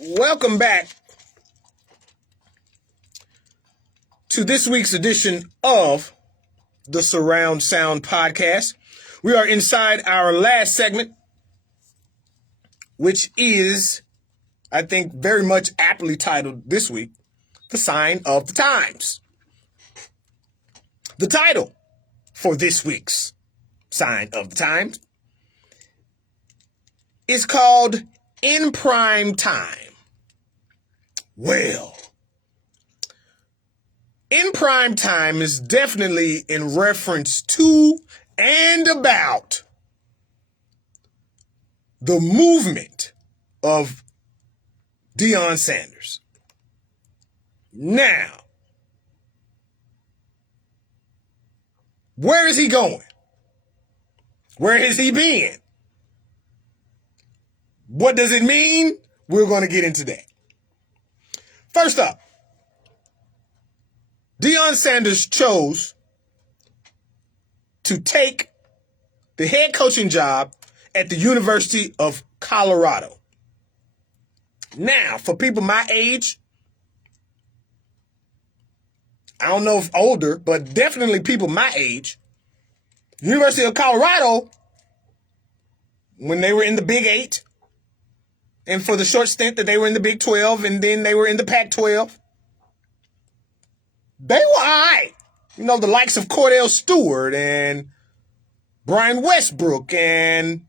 Welcome back to this week's edition of the Surround Sound Podcast. We are inside our last segment, which is, I think, very much aptly titled this week, The Sign of the Times. The title for this week's Sign of the Times is called In Prime Time. Well, in prime time is definitely in reference to and about the movement of Deion Sanders. Now, where is he going? Where has he been? What does it mean? We're going to get into that. First up, Deion Sanders chose to take the head coaching job at the University of Colorado. Now, for people my age, I don't know if older, but definitely people my age, University of Colorado, when they were in the Big 8, and for the short stint that they were in the Big 12, and then they were in the Pac-12, they were all right. You know, the likes of Cordell Stewart and Brian Westbrook and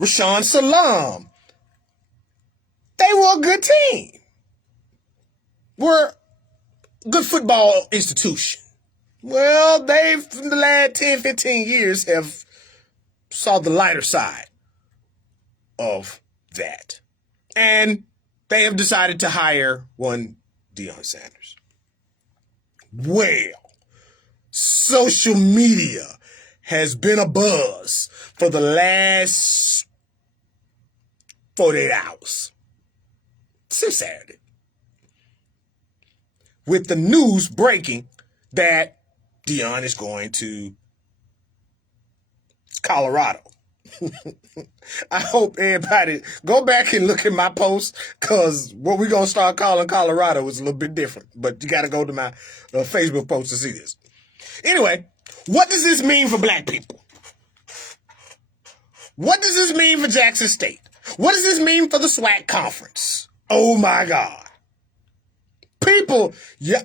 Rashawn Salam. They were a good team. Were a good football institution. Well, they've, in the last 10, 15 years, have saw the lighter side of that. And they have decided to hire one Deion Sanders. Well, social media has been abuzz for the last 48 hours since Saturday, with the news breaking that Deion is going to Colorado. I hope everybody go back and look at my post, because what we're going to start calling Colorado is a little bit different. But you got to go to my Facebook post to see this. Anyway, what does this mean for black people? What does this mean for Jackson State? What does this mean for the SWAC conference? Oh my God. People, yeah,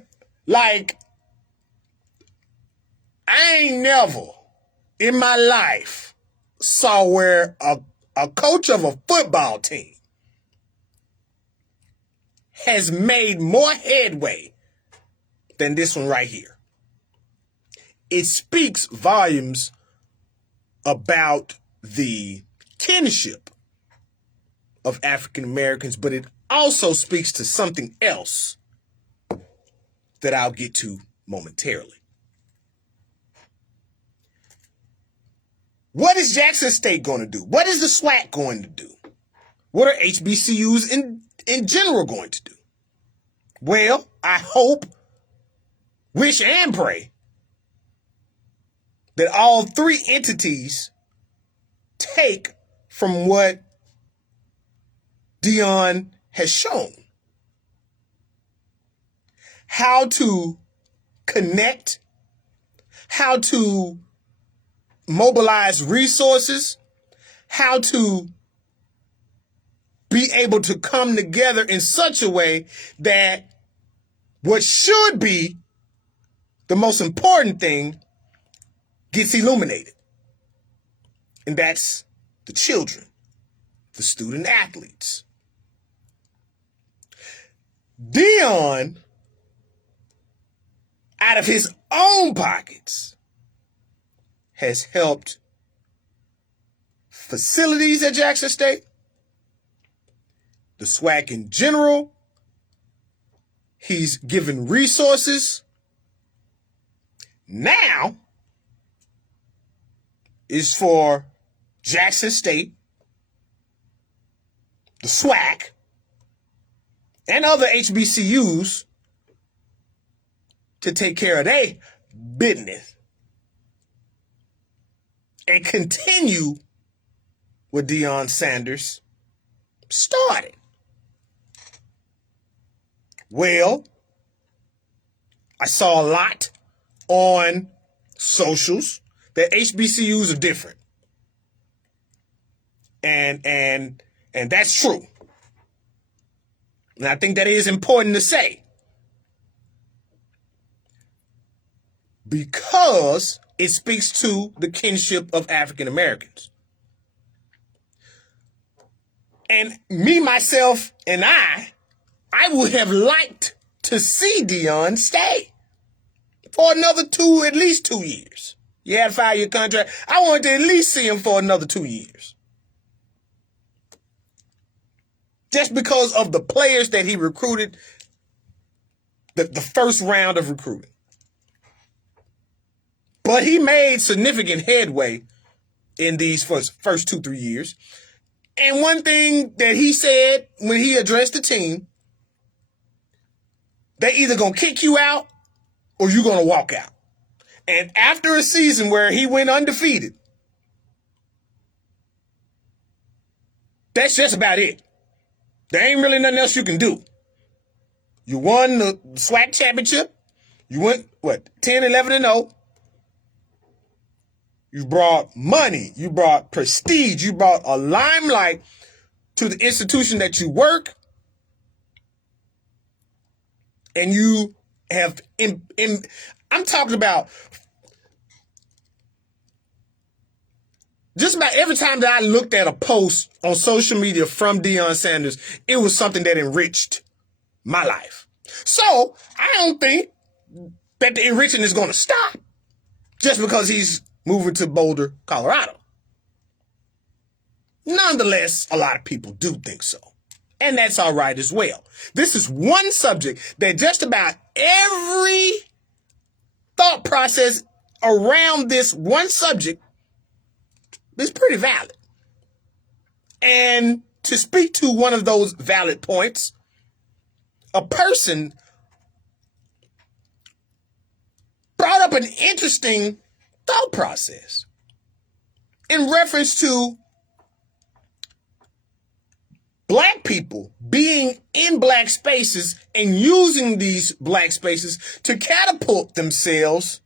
like, I ain't never in my life saw where a coach of a football team has made more headway than this one right here. It speaks volumes about the kinship of African Americans, but it also speaks to something else that I'll get to momentarily. What is Jackson State going to do? What is the SWAC going to do? What are HBCUs in general going to do? Well, I hope, wish, and pray that all three entities take from what Deion has shown. How to connect, how to mobilize resources, how to be able to come together in such a way that what should be the most important thing gets illuminated. And that's the children, the student athletes. Deion, out of his own pockets, has helped facilities at Jackson State, the SWAC in general. He's given resources. Now is for Jackson State, the SWAC, and other HBCUs to take care of their business and continue what Deion Sanders started. Well, I saw a lot on socials that HBCUs are different. And that's true. And I think that is important to say. Because it speaks to the kinship of African Americans. And me, myself, and I would have liked to see Deion stay for another at least 2 years. He had a 5-year contract. I wanted to at least see him for another 2 years. Just because of the players that he recruited, the first round of recruiting. But he made significant headway in these first 2-3 years. And one thing that he said when he addressed the team, they either going to kick you out or you're going to walk out. And after a season where he went undefeated, that's just about it. There ain't really nothing else you can do. You won the SWAC championship. You went, 10, 11, and 0. You brought money. You brought prestige. You brought a limelight to the institution that you work. And you have, I'm talking about just about every time that I looked at a post on social media from Deion Sanders, it was something that enriched my life. So I don't think that the enriching is going to stop just because he's moving to Boulder, Colorado. Nonetheless, a lot of people do think so. And that's all right as well. This is one subject that just about every thought process around this one subject is pretty valid. And to speak to one of those valid points, a person brought up an interesting thought process in reference to black people being in black spaces and using these black spaces to catapult themselves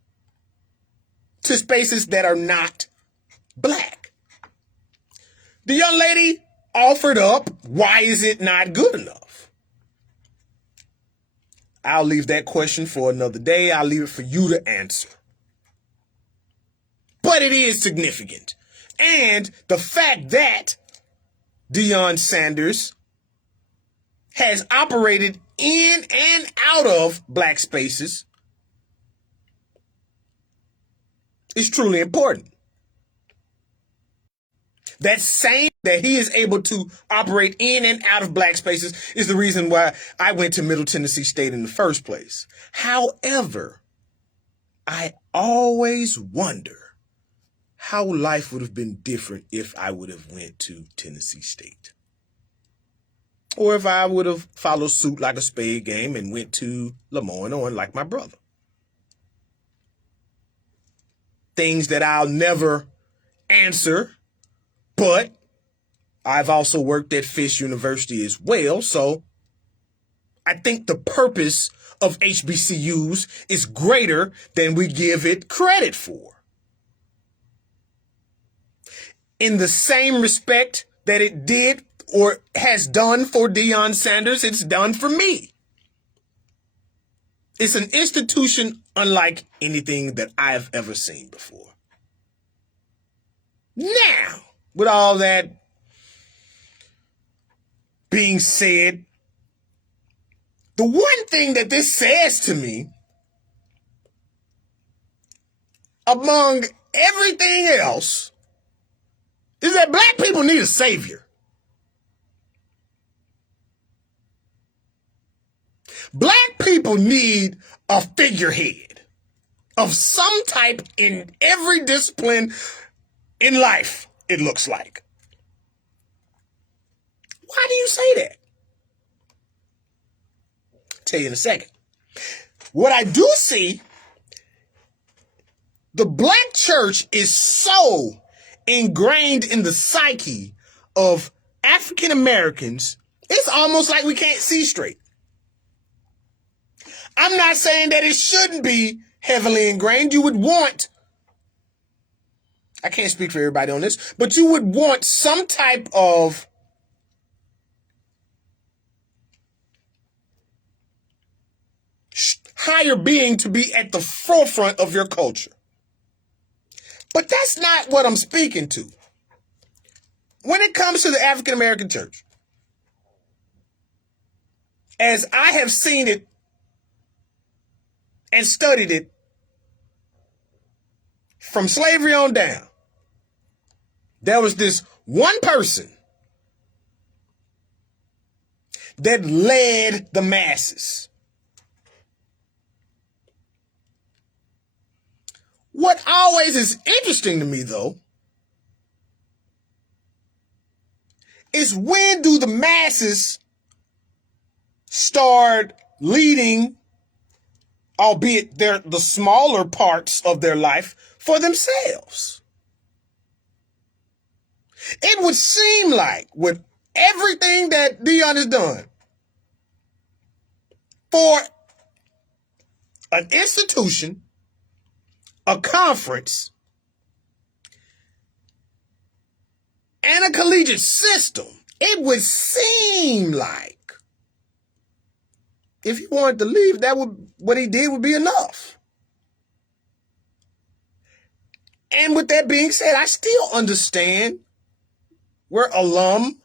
to spaces that are not black. The young lady offered up, why is it not good enough? I'll leave that question for another day. I'll leave it for you to answer. But it is significant. And the fact that Deion Sanders has operated in and out of black spaces is truly important. That same that he is able to operate in and out of black spaces is the reason why I went to Middle Tennessee State in the first place. However, I always wonder how life would have been different if I would have went to Tennessee State. Or if I would have followed suit like a spade game and went to Lemoyne like my brother. Things that I'll never answer, but I've also worked at Fisk University as well, so I think the purpose of HBCUs is greater than we give it credit for. In the same respect that it did or has done for Deion Sanders, it's done for me. It's an institution unlike anything that I've ever seen before. Now, with all that being said, the one thing that this says to me, among everything else, is that black people need a savior. Black people need a figurehead of some type in every discipline in life, it looks like. Why do you say that? I'll tell you in a second. What I do see, the black church is so ingrained in the psyche of African Americans, it's almost like we can't see straight. I'm not saying that it shouldn't be heavily ingrained. You would want, I can't speak for everybody on this, but you would want some type of higher being to be at the forefront of your culture. But that's not what I'm speaking to. When it comes to the African American church, as I have seen it and studied it from slavery on down, there was this one person that led the masses. What always is interesting to me, though, is when do the masses start leading, albeit they're the smaller parts of their life, for themselves? It would seem like with everything that Dion has done for an institution, a conference, and a collegiate system, it would seem like if he wanted to leave, what he did would be enough. And with that being said, I still understand where alum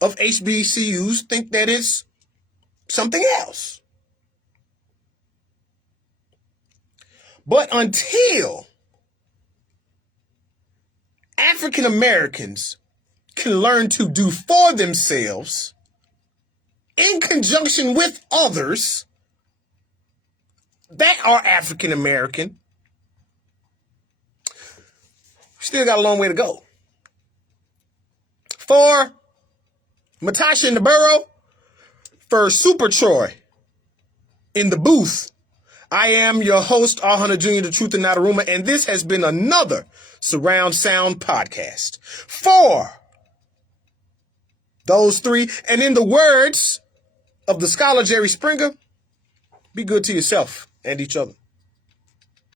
of HBCUs think that it's something else. But until African Americans can learn to do for themselves in conjunction with others that are African American, still got a long way to go. For Matasha in the Burrow, for Super Troy in the booth, I am your host, R. Jr., the truth and not a rumor, and this has been another Surround Sound podcast. For those three, and in the words of the scholar Jerry Springer, be good to yourself and each other.